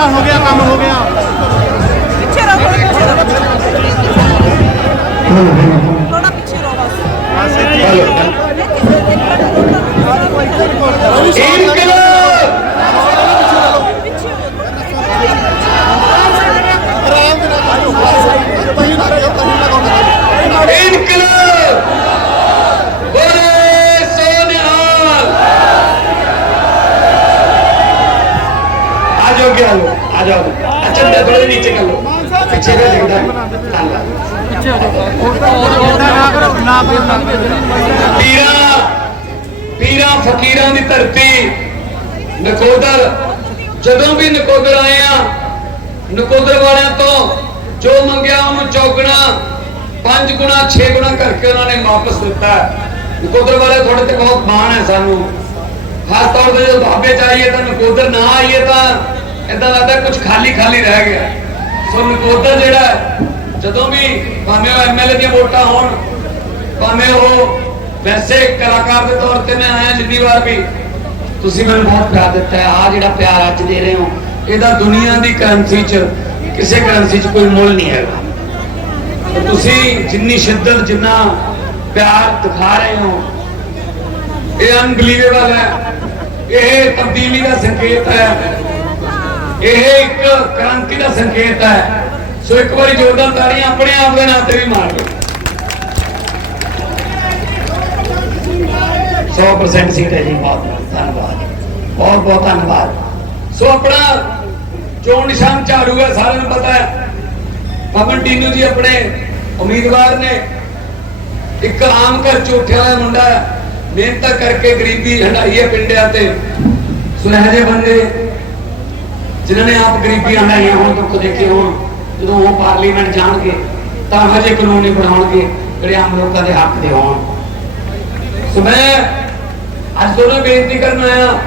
ਗਿਆ ਹੋ ਗਿਆ ਕੰਮ ਹੋ ਗਿਆ। ਪਿੱਛੇ ਰਹੋ ਥੋੜਾ ਪਿੱਛੇ ਰਹੋ। ਥੋੜਾ ਪਿੱਛੇ ਰਹੋ ਬਸ। ਇਨਕਲਾਬ Yo qué hago. ਜਾਓ। ਅੱਛਾ ਮੈਂ ਥੋੜੇ ਨੀਚੇ ਕਰ ਲਓ। ਪਿੱਛੇ ਕਰ ਦੇਖਦਾ ਪਿੱਛੇ ਹੋ ਜਾਓ ਨਾ ਕਰੋ ਨਾ ਕਰੋ ਨਾ ਪੀਰਾ ਪੀਰਾ ਫਕੀਰਾਂ ਦੀ ਧਰਤੀ। ਨਕੋਦਰ, ਜਦੋਂ ਵੀ ਨਕੋਦਰ ਆਏ ਆ, ਨਕੋਦਰ ਵਾਲਿਆਂ ਤੋਂ ਜੋ ਮੰਗਿਆ ਉਹਨੂੰ ਚੌਗਣਾ 5 ਗੁਣਾ 6 ਗੁਣਾ ਕਰਕੇ ਉਹਨਾਂ ਨੇ ਵਾਪਸ ਦਿੱਤਾ। ਨਕੋਦਰ ਵਾਲੇ ਤੁਹਾਡੇ ਤੇ ਬਹੁਤ ਮਾਣ ਹੈ ਸਾਨੂੰ। ਖਾਸ ਤੌਰ ਤੇ ਜਦੋਂ ਬਾਬੇ ਚਾਹੀਏ ਤਾਂ ਨਕੋਦਰ ਨਾ ਆਈਏ ਤਾਂ ਇਦਾਂ ਲੱਗਦਾ ਕੁਝ ਖਾਲੀ ਖਾਲੀ ਰਹਿ ਗਿਆ। ਸੋ ਨਕੋਦਰ ਜਿਹੜਾ ਜਦੋਂ ਵੀ ਭਾਵੇਂ ਉਹ ਐਮਐਲਏ ਦੀਆਂ ਵੋਟਾਂ ਹੋਣ, ਭਾਵੇਂ ਉਹ ਵੈਸੇ ਕਲਾਕਾਰ ਦੇ ਤੌਰ ਤੇ ਮੈਂ ਆਇਆ ਜਿੰਨੀ ਵਾਰ ਵੀ, ਤੁਸੀਂ ਮੈਨੂੰ ਬਹੁਤ ਪਿਆਰ ਦਿੱਤਾ ਆ ਜਿਹੜਾ ਪਿਆਰ ਅੱਜ ਦੇ ਰਹੇ ਹੋ, ਇਹਦਾ ਦੁਨੀਆ ਦੀ ਕਰੰਸੀ 'ਚ ਕਿਸੇ ਕਰੰਸੀ 'ਚ ਕੋਈ ਮੁੱਲ ਨਹੀਂ ਹੈਗਾ। ਤੁਸੀਂ ਜਿੰਨੀ ਸ਼ਿੱਦਤ, ਜਿੰਨਾ ਪਿਆਰ ਦਿਖਾ ਰਹੇ ਹੋ, ਇਹ ਅਨਬਲੀਵੇਬਲ ਹੈ। ਇਹ ਤਬਦੀਲੀ ਦਾ ਸੰਕੇਤ ਹੈ। ਇਹ ਇੱਕ ਕ੍ਰਾਂਤੀ ਦਾ ਸੰਕੇਤ ਹੈ। ਸੋ ਇੱਕ ਵਾਰੀ ਜ਼ੋਰਦਾਰ ਤਾੜੀਆਂ ਆਪਣੇ ਆਪ ਦੇ ਨਾਂ ਤੇ ਵੀ ਮਾਰ ਦਿਓ। 100% ਸੀਟ ਹੈ ਜੀ, ਬਹੁਤ ਧੰਨਵਾਦ। ਬਹੁਤ ਬਹੁਤ ਧੰਨਵਾਦ। ਸੋ ਆਪਣਾ ਚੋਣ ਨਿਸ਼ਾਨ ਝਾੜੂ ਹੈ ਸਾਰਿਆਂ ਨੂੰ ਪਤਾ ਹੈ। ਪਵਨ ਟੀਨੂ ਜੀ ਆਪਣੇ ਉਮੀਦਵਾਰ ਨੇ। ਇੱਕ ਆਮ ਘਰ ਚ ਉੱਠਿਆ ਮੁੰਡਾ ਮਿਹਨਤ ਕਰਕੇ ਗਰੀਬੀ ਹੰਡਾਈ ਹੈ ਪਿੰਡਿਆਂ ਤੇ। ਸੁਨਹਿਰੇ ਬੰਦੇ ਜਿਨ੍ਹਾਂ ਨੇ ਆਪ ਗਰੀਬੀਆਂ ਹੰਡਾਈਆਂ ਹੋਣ, ਦੁੱਖ ਦੇਖੇ ਹੋਣ, ਜਦੋਂ ਉਹ ਪਾਰਲੀਮੈਂਟ ਜਾਣਗੇ, ਤਾਂ ਹਜੇ ਕਾਨੂੰਨ ਨਹੀਂ ਬਣਾਉਣਗੇ ਜਿਹੜੇ ਆਮ ਲੋਕਾਂ ਦੇ ਹੱਕ ਦੇ ਹੋਣ। ਸੋ ਮੈਂ ਅੱਜ ਦੋਨੋਂ ਬੇਨਤੀ ਕਰਨ ਆਇਆ,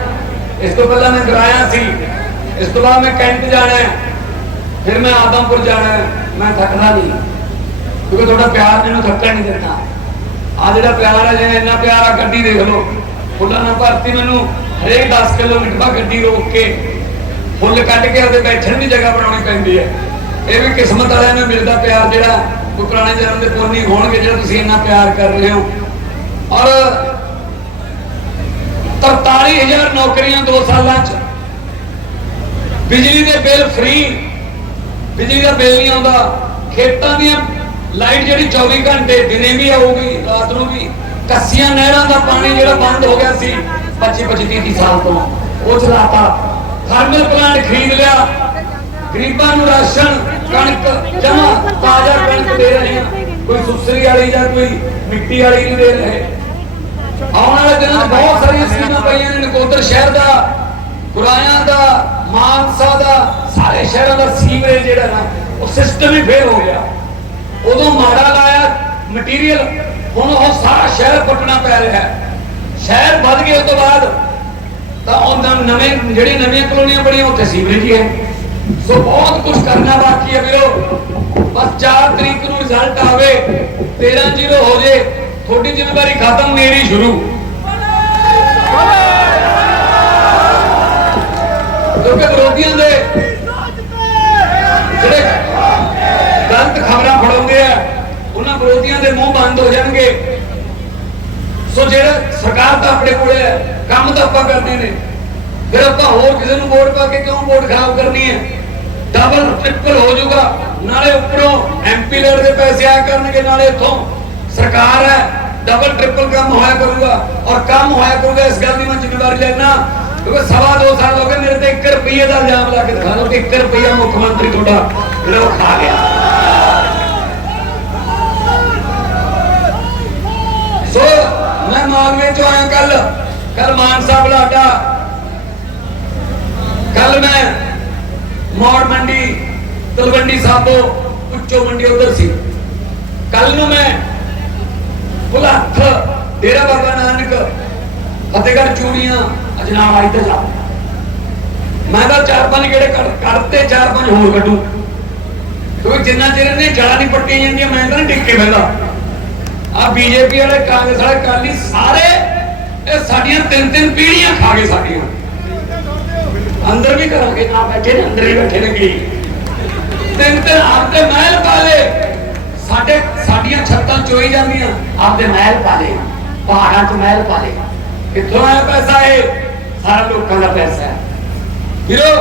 ਇਸ ਤੋਂ ਪਹਿਲਾਂ ਮੈਂ ਕਰਾਇਆ ਸੀ, ਇਸ ਤੋਂ ਬਾਅਦ ਮੈਂ ਕੈਂਟ ਜਾਣਾ ਹੈ, ਫਿਰ ਮੈਂ ਆਦਮਪੁਰ ਜਾਣਾ ਹੈ, ਮੈਂ ਥੱਕਦਾ ਨਹੀਂ। ਕਿਉਂਕਿ ਤੁਹਾਡਾ ਪਿਆਰ ਮੈਨੂੰ ਥੱਕਣ ਨਹੀਂ ਦਿੰਦਾ। ਆ ਜਿਹੜਾ ਪਿਆਰ ਹੈ ਜਿਹੜਾ ਇੰਨਾ ਪਿਆਰ ਆ, ਗੱਡੀ ਦੇਖ ਲਓ। ਫੁੱਲਾਂ ਨਾਲ ਭਰਤੀ ਮੈਨੂੰ ਹਰੇਕ 10 ਕਿਲੋਮੀਟਰ ਬਾਅਦ ਗੱਡੀ ਰੋਕ ਕੇ ਫੁੱਲ ਕੱਢ ਕੇ ਉਹਦੇ ਬੈਠਣ ਦੀ ਜਗ੍ਹਾ ਬਣਾਉਣੀ ਪੈਂਦੀ ਹੈ। ਇਹ ਵੀ ਕਿਸਮਤ ਵਾਲਿਆਂ ਨੂੰ ਮਿਲਦਾ ਪਿਆਰ ਜਿਹੜਾ ਕੋਈ ਪੁਰਾਣੇ ਜਨਮ ਦੇ ਪੁੰਨੀ ਹੋਣਗੇ ਜਿਹੜਾ ਤੁਸੀਂ ਇੰਨਾ ਪਿਆਰ ਕਰ ਰਹੇ ਹੋ। ਔਰ 43000 ਨੌਕਰੀਆਂ 2 ਸਾਲਾਂ ਚ। ਬਿਜਲੀ ਦੇ ਬਿੱਲ ਫ੍ਰੀ ਬਿਜਲੀ ਦਾ ਬਿੱਲ ਨਹੀਂ ਆਉਂਦਾ। ਖੇਤਾਂ ਦੀਆਂ ਲਾਈਟ ਜਿਹੜੀ 24 ਘੰਟੇ ਦਿਨੇ ਵੀ ਆਊਗੀ, ਰਾਤ ਨੂੰ ਵੀ। ਕੱਸੀਆਂ ਨਹਿਰਾਂ ਦਾ ਪਾਣੀ ਜਿਹੜਾ ਬੰਦ ਹੋ ਗਿਆ ਸੀ 25 25 30 ਸਾਲ ਤੋਂ। ਉਹ ਚਲਾਤਾ। ਥਰਮਲ ਪਲਾਂਟ ਖਰੀਦ ਲਿਆ। ਗਰੀਬਾਂ ਨੂੰ ਰਾਸ਼ਨ, ਕਣਕ ਜਮਾ ਤਾਜ਼ਾ ਕਣਕ ਦੇ ਰਹੇ ਆ ਕੋਈ ਸੁਸਰੀ ਵਾਲੀ ਜਾਂ ਕੋਈ ਮਿੱਟੀ ਵਾਲੀ ਨਹੀਂ ਦੇ ਰਹੇ। ਆਉਣ ਵਾਲੇ ਦਿਨਾਂ 'ਚ ਬਹੁਤ ਸਾਰੀਆਂ ਸਕੀਮਾਂ ਪਈਆਂ ਨੇ। ਨਕੋਦਰ ਸ਼ਹਿਰ ਦਾ ਗੁਰਾਇਆਂ ਦਾ, ਮਾਨਸਾ ਦਾ, ਸਾਰੇ ਸ਼ਹਿਰਾਂ ਦਾ ਸੀਵਰੇਜ ਜਿਹੜਾ ਨਾ, ਉਹ ਸਿਸਟਮ ਹੀ ਫੇਲ ਹੋ ਗਿਆ। ਉਦੋਂ ਮਾੜਾ ਲਾਇਆ ਮਟੀਰੀਅਲ ਹੁਣ ਉਹ ਸਾਰਾ ਸ਼ਹਿਰ ਪੁੱਟਣਾ ਪੈ ਰਿਹਾ ਹੈ। ਸ਼ਹਿਰ ਵੱਧ ਗਿਆ, ਉਸ ਤੋਂ ਬਾਅਦ ਤਾਂ ਉਹਨਾਂ ਨਵੇਂ ਜਿਹੜੀ ਨਵੀਆਂ ਕਲੋਨੀਆਂ ਬਣੀਆਂ, ਉੱਥੇ ਸੀਵਰੇਜ ਹੀ ਹੈ। ਸੋ ਬਹੁਤ ਕੁਝ ਕਰਨਾ ਬਾਕੀ ਹੈ ਵੀਰੋ। ਬਸ 4 ਤਰੀਕ ਨੂੰ ਰਿਜ਼ਲਟ ਆਵੇ 13 ਜ਼ੀਰੋ ਹੋ ਜੇ, ਤੁਹਾਡੀ ਜ਼ਿੰਮੇਵਾਰੀ ਖਤਮ, ਮੇਰੀ ਸ਼ੁਰੂ। ਕਿਉਂਕਿ ਵਿਰੋਧੀਆਂ ਦੇ ਜਿਹੜੇ ਗਲਤ ਖਬਰਾਂ ਫੜਾਉਂਦੇ ਆ, ਉਹਨਾਂ ਵਿਰੋਧੀਆਂ ਦੇ ਮੂੰਹ ਬੰਦ ਹੋ ਜਾਣਗੇ। ਸੋ ਜਿਹੜਾ ਸਰਕਾਰ ਤਾਂ ਆਪਣੇ ਕੋਲੇ ਹੈ ਕੰਮ ਤਾਂ ਆਪਾਂ ਕਰਨੇ ਨੇ। ਫਿਰ ਆਪਾਂ ਹੋਰ ਕਿਸੇ ਨੂੰ ਵੋਟ ਪਾ ਕੇ ਕਿਉਂ ਵੋਟ ਖਰਾਬ ਕਰਨੀ ਹੈ? ਡਬਲ ਟ੍ਰਿਪਲ ਹੋ ਜਾਊਗਾ। ਨਾਲੇ ਉੱਪਰੋਂ ਐਮਪੀ ਲੜ ਦੇ ਪੈਸੇ ਆਇਆ ਕਰਨਗੇ ਨਾਲੇ ਇੱਥੋਂ। ਸਰਕਾਰ ਹੈ ਡਬਲ ਟ੍ਰਿਪਲ ਕੰਮ ਹੋਇਆ ਕਰੂਗਾ। ਔਰ ਕੰਮ ਹੋਇਆ ਕਰੂਗਾ, ਇਸ ਗੱਲ ਦੀ ਮੈਂ ਜ਼ਿੰਮੇਵਾਰੀ ਲੈਣਾ ਕਿਉਂਕਿ ਸਵਾ ਦੋ ਸਾਲ ਹੋ ਗਏ, ਮੇਰੇ ਤੇ 1 ਰੁਪਏ ਦਾ ਇਲਜ਼ਾਮ ਲਾ ਕੇ ਦਿਖਾ ਦਿਓ ਕਿ 1 ਰੁਪਿਆ ਮੁੱਖ ਮੰਤਰੀ ਤੁਹਾਡਾ ਜਿਹੜਾ ਉਹ ਖਾ ਗਿਆ। ਸੋ, ਮੈਂ ਮਾਲਵੇ ਚੋਂ ਆਇਆ ਕੱਲ ਕੱਲ ਮਾਨਸਾ ਬਲਾਡਾ ਕੱਲ ਮੈਂ ਮੌੜ ਮੰਡੀ, ਤਲਵੰਡੀ ਸਾਬੋ, ਉੱਚੋ ਮੰਡੀ ਉਧਰ ਸੀ। ਕੱਲ ਨੂੰ ਮੈਂ ਭੁਲੱਥ ਡੇਰਾ ਬਾਬਾ ਨਾਨਕ, ਫਤਿਹਗੜ੍ਹ ਚੂੜੀਆਂ ਅਜਨਾਵਾਈ ਤੇ ਜਾ ਮੈਂ ਤਾਂ ਚਾਰ ਪੰਜ ਗੇੜੇ ਕੱਢ- ਕੱਢਤੇ ਚਾਰ ਪੰਜ ਹੋਰ ਕੱਢੂ। ਕਿਉਂਕਿ ਜਿੰਨਾ ਚਿਰ ਇਹਨੇ ਜੜਾ ਨਹੀਂ ਪੱਟੀਆਂ ਜਾਂਦੀਆਂ, ਮੈਂ ਤਾਂ ਨਹੀਂ ਟਿਕ ਕੇ ਬਹਿੰਦਾ। ਆ ਬੀਜੇਪੀ ਵਾਲੇ, ਕਾਂਗਰਸ ਵਾਲੇ ਕਾਲੀ ਸਾਰੇ ਇਹ ਸਾਡੀਆਂ ਤਿੰਨ ਤਿੰਨ ਪੀੜੀਆਂ ਖਾ ਗਏ ਸਾਡੀਆਂ। ਅੰਦਰ ਵੀ ਕਰਾਂਗੇ ਨਾ ਬੈਠੇ ਨੇ, ਅੰਦਰ ਹੀ ਬੈਠੇ ਨੇ ਕੀ? ਤਿੰਨ ਤਿੰਨ ਆਪਦੇ ਮਹਿਲ ਪਾਲੇ ਸਾਡੇ ਸਾਡੇ, ਸਾਡੀਆਂ ਛੱਤਾਂ ਚੋਈ ਜਾਂਦੀਆਂ, ਆਪਦੇ ਮਹਿਲ ਪਾ ਲਏ, ਪਹਾੜਾਂ 'ਚ ਮਹਿਲ ਪਾ ਲਏ। ਕਿੱਥੋਂ ਆਇਆ ਪੈਸਾ ਇਹ? ਸਾਰਾ ਲੋਕਾਂ ਦਾ ਪੈਸਾ ਹੈ। ਵੀਰੋ,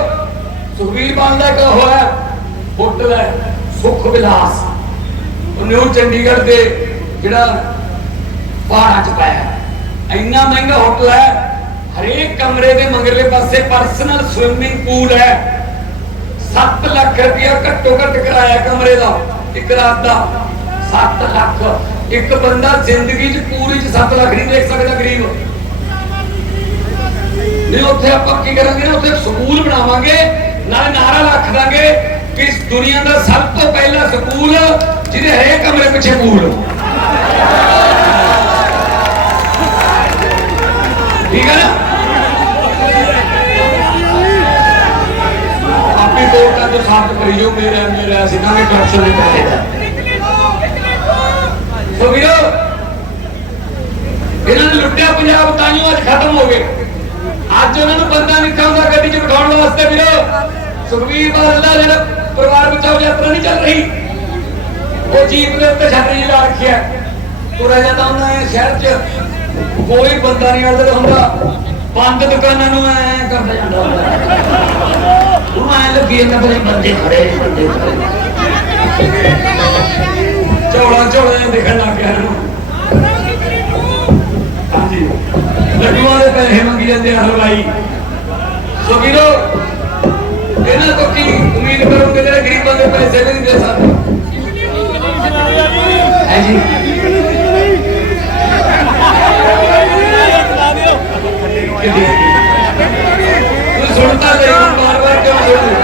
ਸੁਖਬੀਰ ਬਾਲ ਦਾ ਇੱਕ ਹੋਇਆ ਹੋਟਲ ਹੈ, ਸੁਖ ਵਿਲਾਸ। ਉਹ ਨਿਊ ਚੰਡੀਗੜ੍ਹ ਦੇ ਜਿਹੜਾ ਪਹਾੜਾਂ 'ਚ ਪਾਇਆ। ਇੰਨਾ ਮਹਿੰਗਾ ਹੋਟਲ ਹੈ, ਹਰੇਕ ਕਮਰੇ ਦੇ ਮੰਗਰਲੇ ਪਾਸੇ ਪਰਸਨਲ ਸਵਿਮਿੰਗ ਪੂਲ ਹੈ। 7 ਲੱਖ ਰੁਪਇਆ ਘੱਟੋ ਘੱਟ ਕਿਰਾਇਆ ਕਮਰੇ ਦਾ, ਇੱਕ ਰਾਤ ਦਾ। 7 ਲੱਖ। ਇੱਕ ਬੰਦਾ ਜ਼ਿੰਦਗੀ 'ਚ ਪੂਰੀ 'ਚ 7 ਲੱਖ ਨਹੀਂ ਦੇਖ ਸਕਦਾ ਗਰੀਬ। ਨਹੀਂ, ਉੱਥੇ ਆਪਾਂ ਕੀ ਕਰਾਂਗੇ ਨਾ, ਉੱਥੇ ਸਕੂਲ ਬਣਾਵਾਂਗੇ, ਨਾਲੇ ਨਾਰਾ ਰੱਖ ਦਾਂਗੇ ਕਿ ਇਸ ਦੁਨੀਆ ਦਾ ਸਭ ਤੋਂ ਪਹਿਲਾ ਸਕੂਲ ਜਿਹਦੇ ਹਰੇਕ ਕਮਰੇ ਪਿੱਛੇ ਪੂਲ ਠੀਕ ਹੈ ਨਾ? ਆਪੇ ਕੋਰਟਾਂ ਤੋਂ ਸਾਬਤ ਕਰੀ ਜੋ ਮੇਰੇ ਮੇਰੇ ਅਸੀਂ ਨਾ ਕਰਪਸ਼ਨ ਨਹੀਂ ਕਰੇਗਾ ਸੋ ਵੀਰੋ, ਇਹਨਾਂ ਨੇ ਲੁੱਟਿਆ ਪੰਜਾਬ ਤਾਈਓ ਅੱਜ ਖਤਮ ਹੋ ਗਏ। ਅੱਜ ਉਹਨਾਂ ਨੂੰ ਬੰਦਾ ਨਹੀਂ ਚਾਹੁੰਦਾ ਗੱਡੀ 'ਚ ਬਿਠਾਉਣ ਵਾਸਤੇ ਵੀਰੋ। ਸੁਖਵੀਰ ਬਾਦਲ ਦਾ ਜਿਹੜਾ ਪਰਿਵਾਰ ਬਚਾਓ ਯਾਤਰਾ ਨਹੀਂ ਚੱਲ ਰਹੀ। ਉਹ ਜੀਪ ਦੇ ਉੱਤੇ ਛਤਰੀ ਲਾ ਰੱਖਿਆ ਤੁਰਿਆ ਜਾਂਦਾ ਹੁੰਦਾ ਹੈ ਸ਼ਹਿਰ 'ਚ ਕੋਈ ਬੰਦਾ ਨਹੀਂ ਅੜਦਾ ਹੁੰਦਾ, ਬੰਦ ਦੁਕਾਨਾਂ ਨੂੰ ਐ ਕਰਦਾ ਜਾਂਦਾ ਹੁੰਦਾ। ਉਹ ਐ ਲੱਗੀ ਜਾਂਦਾ ਬੜੇ ਬੰਦੇ ਖੜੇ ਬੰਦੇ ਖੜੇ ਨੇ। ਦਿਖਣ ਲੱਗ ਗਿਆ ਇਹਨੂੰ। ਹਾਂਜੀ। ਲੱਡੂਆਂ ਦੇ ਪੈਸੇ ਮੰਗੀ ਜਾਂਦੇ ਆ ਹਲਵਾਈ। ਸੋ ਵੀਰੋ, ਇਹਨਾਂ ਤੋਂ ਕੀ ਉਮੀਦ ਕਰੋਗੇ ਜਿਹੜੇ ਗਰੀਬਾਂ ਦੇ ਪੈਸੇ ਨਹੀਂ ਦੇ ਸਕਦੇ ਹੈ ਜੀ? ਕਿੱਡੀ? ਤੂੰ ਸੁਣਦਾ ਤੇ ਬਾਰ ਬਾਰ ਕਿਉਂ ਸੁਣਦਾ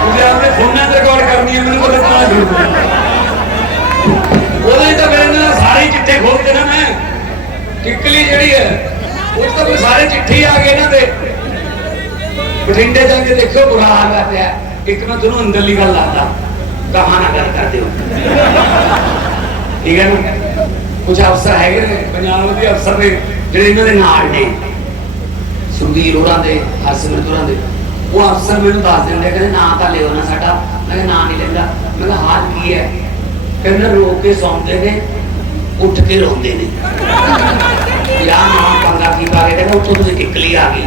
ਤੁਸੀਂ ਆਪਣੇ ਫੋਨਾਂ ਤੇ ਰਿਕਾਰਡ ਕਰਨੀ ਹੈ ਮੈਨੂੰ ਪਤਾ ਤਾਂ ਜ਼ਰੂਰ ਉਹਦੇ ਤਾਂ ਮੇਰੇ ਨਾਲ ਸਾਰੇ ਚਿੱਠੇ ਖੋਲ ਕੇ ਨਾ ਮੈਂ ਕਿੱਕਲੀ ਜਿਹੜੀ ਹੈ ਉਹ ਤਾਂ ਸਾਰੇ ਚਿੱਠੇ ਆ ਗਏ ਨਾ ਤੇ ਬਠਿੰਡੇ ਜਾ ਕੇ ਦੇਖਿਓ ਬੁਰਾ ਹਾਲ ਹੈ ਪਿਆ ਇੱਕ ਮੈਂ ਤੁਹਾਨੂੰ ਅੰਦਰਲੀ ਗੱਲ ਲਾਤਾ ਕਹਾਂ ਨਾ ਗੱਲ ਕਰਦੇ ਹੋ ਠੀਕ ਹੈ ਨਾ ਕੁਝ ਅਫਸਰ ਹੈਗੇ ਨੇ, ਪੰਜਾਬ ਦੇ ਅਫਸਰ ਨੇ ਜਿਹੜੇ ਇਹਨਾਂ ਦੇ ਨਾਲ ਨੇ, ਸੁਖਬੀਰ ਹੋਰਾਂ ਦੇ, ਹਰਸਿਮਰਤ ਹੋਰਾਂ ਦੇ, ਉਹ ਅਫਸਰ ਮੈਨੂੰ ਦੱਸ ਦਿੰਦੇ ਕਹਿੰਦੇ ਨਾਂ ਤਾਂ ਲਿਓ ਨਾ ਸਾਡਾ। ਮੈਂ ਕਿਹਾ ਨਾਂ ਨਹੀਂ ਲੈਂਦਾ। ਮੈਂ ਕਿਹਾ ਹਾਲ ਕੀ ਹੈ? ਕਹਿੰਦੇ ਰੋ ਕੇ ਸੌਂਦੇ ਨੇ, ਉੱਠ ਕੇ ਰੋਂਦੇ ਨੇ। ਯਾਰ ਨਾ ਪੰਗਾ ਕੀ ਪਾ ਕੇ ਕਹਿੰਦਾ, ਉੱਥੋਂ ਤੁਸੀਂ ਕਿੱਕਲੀ ਆ ਗਈ।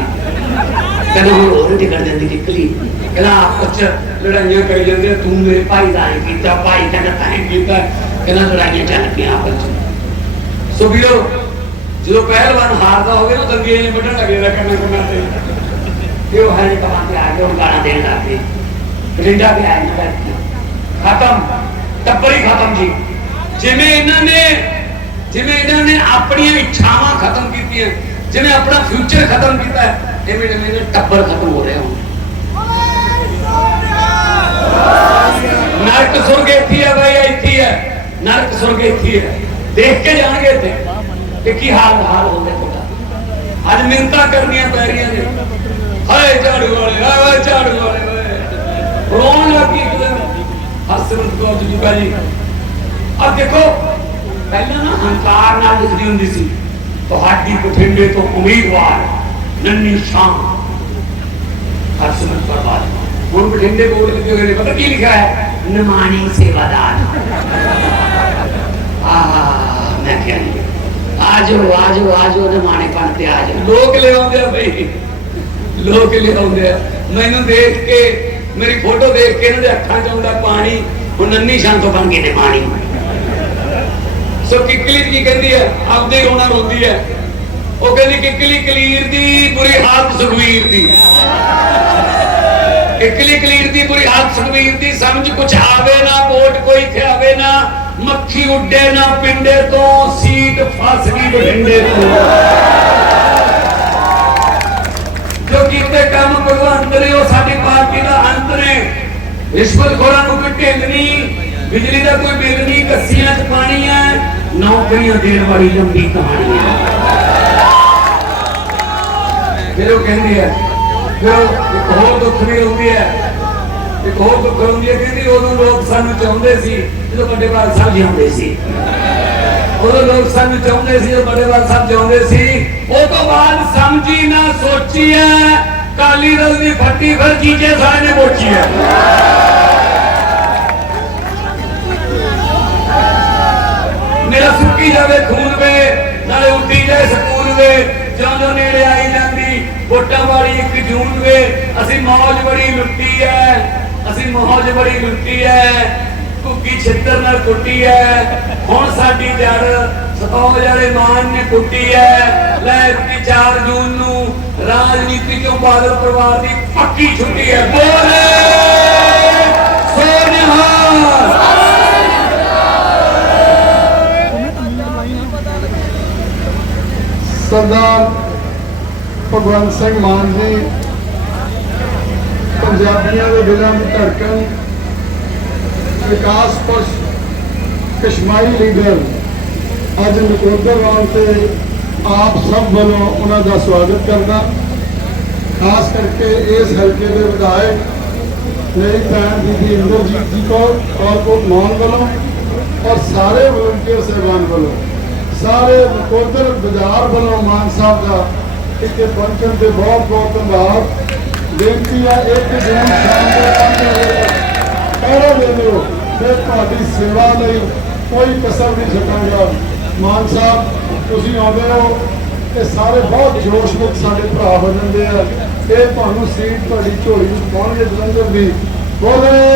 ਕਹਿੰਦਾ ਹੁਣ ਹੋਰ ਟਿਕਣ ਦਿੰਦੀ ਕਿੱਕਲੀ ਕਹਿੰਦਾ ਆਪਸ ਚ ਲੜਾਈਆਂ ਕਰੀ ਜਾਂਦੇ ਤੂੰ ਮੇਰੇ ਭਾਈ ਦਾ ਇਹ ਕੀਤਾ, ਭਾਈ ਕਹਿੰਦਾ ਤਾਂ ਕੀਤਾ। ਕਹਿੰਦਾ ਲੜਾਈਆਂ ਚੱਲ ਪਈਆਂ ਆਪਸ ਚ। ਸੋ ਵੀਰੋ ਜਦੋਂ ਪਹਿਲਵਾਨ ਹਾਰਦਾ ਹੋਵੇ ਨਾ ਦੰਗੇ ਨੇ ਵੱਢਣ ਲੱਗੇ ਦਾ ਕੰਨਾਂ ਕੰਨਾਂ ਤੇ। ਤੇ ਉਹ ਹਰੇ ਕਮਾਂ ਤੇ ਆ ਕੇ ਉਹ ਗਾਣਾ ਦੇਣ ਲੱਗ ਪਏ ਬਠਿੰਡਾ ਵੀ ਆਇਆ ਨਾ ਖਤਮ। ਟੱਬਰ ਖਤਮ ਜੀ। ਜਿਵੇਂ ਇਹਨਾਂ ਨੇ ਜਿਵੇਂ ਇਹਨਾਂ ਨੇ ਆਪਣੀਆਂ ਇੱਛਾਵਾਂ ਖਤਮ ਕੀਤੀਆਂ ਜਿਵੇਂ ਆਪਣਾ ਫਿਊਚਰ ਖਤਮ ਕੀਤਾ ਹੈ, ਐਵੇਂ ਐਵੇਂ ਇਹਨਾਂ ਟੱਬਰ ਖਤਮ ਹੋ ਰਿਹਾ ਹੁਣ। ਨਰਕ ਸੁਰਗ ਇੱਥੇ ਹੈ ਬਾਈ ਇੱਥੇ ਹੈ ਨਰਕ ਸੁਰਗ ਇੱਥੇ ਹੈ ਦੇਖ ਕੇ ਜਾਣਗੇ ਇੱਥੇ। ਕਿ ਕੀ ਹਾਲ ਹਾਲ ਹੋਵੇ ਤੁਹਾਡਾ ਅੱਜ ਮਿੰਤਾ ਕਰਨੀਆਂ ਪੈ ਰਹੀਆਂ ਨੇ ਹਾਏ ਝਾੜੂ ਵਾਲੇ ਹਾਏ ਝਾੜੂ ਵਾਲੇ ਓਏ ਰੋਣ ਲੱਗੀ ਇੱਕਦਮ ਹਸਰਤ ਕੌਰ ਜੁਗਾ ਜੀ ਆ ਦੇਖੋ ਪਹਿਲਾਂ ਨਾ ਹੰਕਾਰ ਨਾਲ ਲਿਖਦੀ ਹੁੰਦੀ ਸੀ ਤੁਹਾਡੀ ਬਠਿੰਡੇ ਤੋਂ ਉਮੀਦਵਾਰ ਨੰਨੀ ਸ਼ਾਮ ਹਰਸਿਮਰਤ ਕੌਰ ਬਾਦਲ ਹੁਣ ਬਠਿੰਡੇ ਬੋਰਡ ਲਿਖੇ ਹੋਏ ਨੇ ਪਤਾ ਕੀ ਲਿਖਿਆ ਹੈ ਨਿਮਾਣੀ ਸੇਵਾਦਾਰ ਆਹ ਮੈਂ ਕਿਹਾ ਨਹੀਂ ਆਜੋ ਆਜੋ ਆਜੋ ਨਿਮਾਣੇ ਪਣ ਤੇ ਆਜੋ। ਲੋਕ ਲੈ ਆ ਬਈ। ਲੋਕ ਲੈ ਆ। ਮੈਨੂੰ ਦੇਖ ਕੇ, ਮੇਰੀ ਫੋਟੋ ਦੇਖ ਕੇ ਇਹਨਾਂ ਦੇ ਅੱਖਾਂ 'ਚ ਆਉਂਦਾ ਪਾਣੀ, ਹੁਣ ਨੰਨੀ ਸ਼ਾਂ ਤੋਂ ਬਣ ਗਏ ਨੇ ਪਾਣੀ। ਸੋ ਕਿੱਕਲੀ ਕੀ ਕਹਿੰਦੀ ਹੈ? ਆਪਦੇ ਹੀ ਰੋਣਾ ਰੋਂਦੀ ਹੈ। ਉਹ ਕਹਿੰਦੀ ਕਿੱਕਲੀ ਕਲੀਰ ਦੀ, ਬੁਰੀ ਹਾਲਤ ਸੁਖਵੀਰ ਦੀ। ਕਿੱਕਲੀ ਕਲੀਰ ਦੀ ਬੁਰੀ ਹਾਲਤ ਸੁਖਵੀਰ ਦੀ, ਸਮਝ ਕੁਛ ਆਵੇ ਨਾ, ਵੋਟ ਕੋਈ ਖਾਵੇ ਨਾ, ਮੱਖੀ ਉੱਡੇ ਨਾ, ਪਿੰਡੇ ਤੋਂ, ਸੀਟ ਫਸ ਗਈ ਬਠਿੰਡੇ ਤੋਂ। ਜੋ ਕੀਤੇ ਕੰਮ ਭਗਵੰਤ ਨੇ, ਉਹ ਸਾਡੀ ਪਾਰਟੀ ਦਾ ਅੰਤ ਨੇ। ਰਿਸ਼ਵਤ ਖੋਰਾਂ ਨੂੰ ਕੋਈ ਢਿੱਲ ਨਹੀਂ, ਬਿਜਲੀ ਦਾ ਕੋਈ ਬਿੱਲ ਨਹੀਂ, ਕੱਸੀਆਂ 'ਚ ਪਾਣੀ ਹੈ, ਨੌਕਰੀਆਂ ਦੇਣ ਵਾਲੀ ਲੰਬੀ ਕਹਾਣੀ ਹੈ। ਫਿਰ ਉਹ ਕਹਿੰਦੀ ਹੈ ਫਿਰ ਇੱਕ ਹੋਰ ਦੁੱਖ ਵੀ ਹੁੰਦੀ ਹੈ। ਇੱਕ ਹੋਰ ਦੁੱਖ ਹੁੰਦੀ ਹੈ ਕਹਿੰਦੀ ਉਦੋਂ ਲੋਕ ਸਾਨੂੰ ਚਾਹੁੰਦੇ ਸੀ ਜਦੋਂ ਵੱਡੇ ਬਾਲ ਸਾਹਿਬ ਜੀ ਆਉਂਦੇ ਸੀ। ਉਦੋਂ ਲੋਕ ਸਾਨੂੰ ਚਾਹੁੰਦੇ ਸੀ ਜਦੋਂ ਵੱਡੇ ਬਾਲ ਸਾਹਿਬ ਚਾਹੁੰਦੇ ਸੀ। ਉਹ ਤੋਂ ਬਾਅਦ ਸਮਝੀ ਨਾ ਸੋਚੀ ਹੈ ਕਾਲੀ ਦਲ ਦੀ ਫੱਟੀ ਫਿਰ ਜੀਜੇ ਸਾਰੇ ਨੇ ਮੋਚੀ ਹੈ ਪੱਕੀ ਜਾਵੇ ਖੂਨ ਵੇ, ਨਾਲੇ ਉੱਡੀ ਜਾਏ ਸਕੂਨ ਵੇ ਜਦੋਂ ਨੇੜੇ ਆਈ ਜਾਂਦੀ ਵੋਟਾਂ ਵਾਲੀ ਇੱਕ ਜੂਨ ਵੇ ਅਸੀਂ ਮੌਜ ਬੜੀ ਲੁੱਟੀ ਐ। ਅਸੀਂ ਮੌਜ ਬੜੀ ਲੁੱਟੀ ਐ। ਕੁੱਕੀ ਛਿੱਤਰ ਨਾਲ ਕੁੱਟੀ ਐ। ਹੁਣ ਸਾਡੀ ਜੜ ਸਤੌਜ ਵਾਲੇ ਮਾਨ ਨੇ ਟੁੱਟੀ ਐ। ਲੈ 4 ਜੂਨ ਨੂੰ ਰਾਜਨੀਤੀ ਚੋਂ ਬਾਦਲ ਪਰਿਵਾਰ ਦੀ ਪੱਕੀ ਛੁੱਟੀ ਐ। ਬੋਲੇ! ਸੋਨਿਹਾ ਸਰਦਾਰ ਭਗਵੰਤ ਸਿੰਘ ਮਾਨ ਜੀ, ਪੰਜਾਬੀਆਂ ਦੇ ਦਿਲਾਂ ਦੀ ਧੜਕਣ, ਵਿਕਾਸ ਪੁਰਸ਼ ਕਸ਼ਮਾਈ ਲੀਡਰ, ਅੱਜ ਨਕੋਦਰ ਆਉਣ ਤੇ ਆਪ ਸਭ ਵੱਲੋਂ ਉਹਨਾਂ ਦਾ ਸਵਾਗਤ ਕਰਦਾ। ਖਾਸ ਕਰਕੇ ਇਸ ਹਲਕੇ ਦੇ ਵਿਧਾਇਕ, ਮੇਰੀ ਭੈਣ ਬੀਬੀ ਇੰਦਰਜੀਤ ਜੀ ਕੌਰ ਔਰ ਮਾਨ ਵੱਲੋਂ ਔਰ ਸਾਰੇ ਵਲੰਟੀਅਰ ਸਹਿਬਾਨ ਵੱਲੋਂ, ਸਾਰੇ ਨਕੋਦਰ ਬਾਜ਼ਾਰ ਵੱਲੋਂ ਮਾਨ ਸਾਹਿਬ ਦਾ ਇੱਥੇ ਪਹੁੰਚਣ ਤੇ ਬਹੁਤ ਬਹੁਤ ਧੰਨਵਾਦ। ਬੇਨਤੀ ਹੈ ਇੱਕ ਜੂਨ ਸ਼ਾਮ ਦੇ ਪੰਜ ਵਜੇ ਪਹਿਰਾ ਦੇ ਦਿਓ ਤੇ ਤੁਹਾਡੀ ਸੇਵਾ ਲਈ ਕੋਈ ਕਸਰ ਨਹੀਂ ਛੱਡਾਂਗਾ ਮਾਨ ਸਾਹਿਬ, ਤੁਸੀਂ ਆਉਂਦੇ ਹੋ ਤੇ ਸਾਰੇ ਬਹੁਤ ਜੋਸ਼ ਵਿੱਚ ਸਾਡੇ ਭਰਾ ਬਣਦੇ ਆ। ਇਹ ਤੁਹਾਨੂੰ ਸੀਟ ਤੁਹਾਡੀ ਝੋਲੀ ਵਿੱਚ ਪਾਉਣਗੇ ਜਲੰਧਰ ਦੀ ਬੋਲੇ।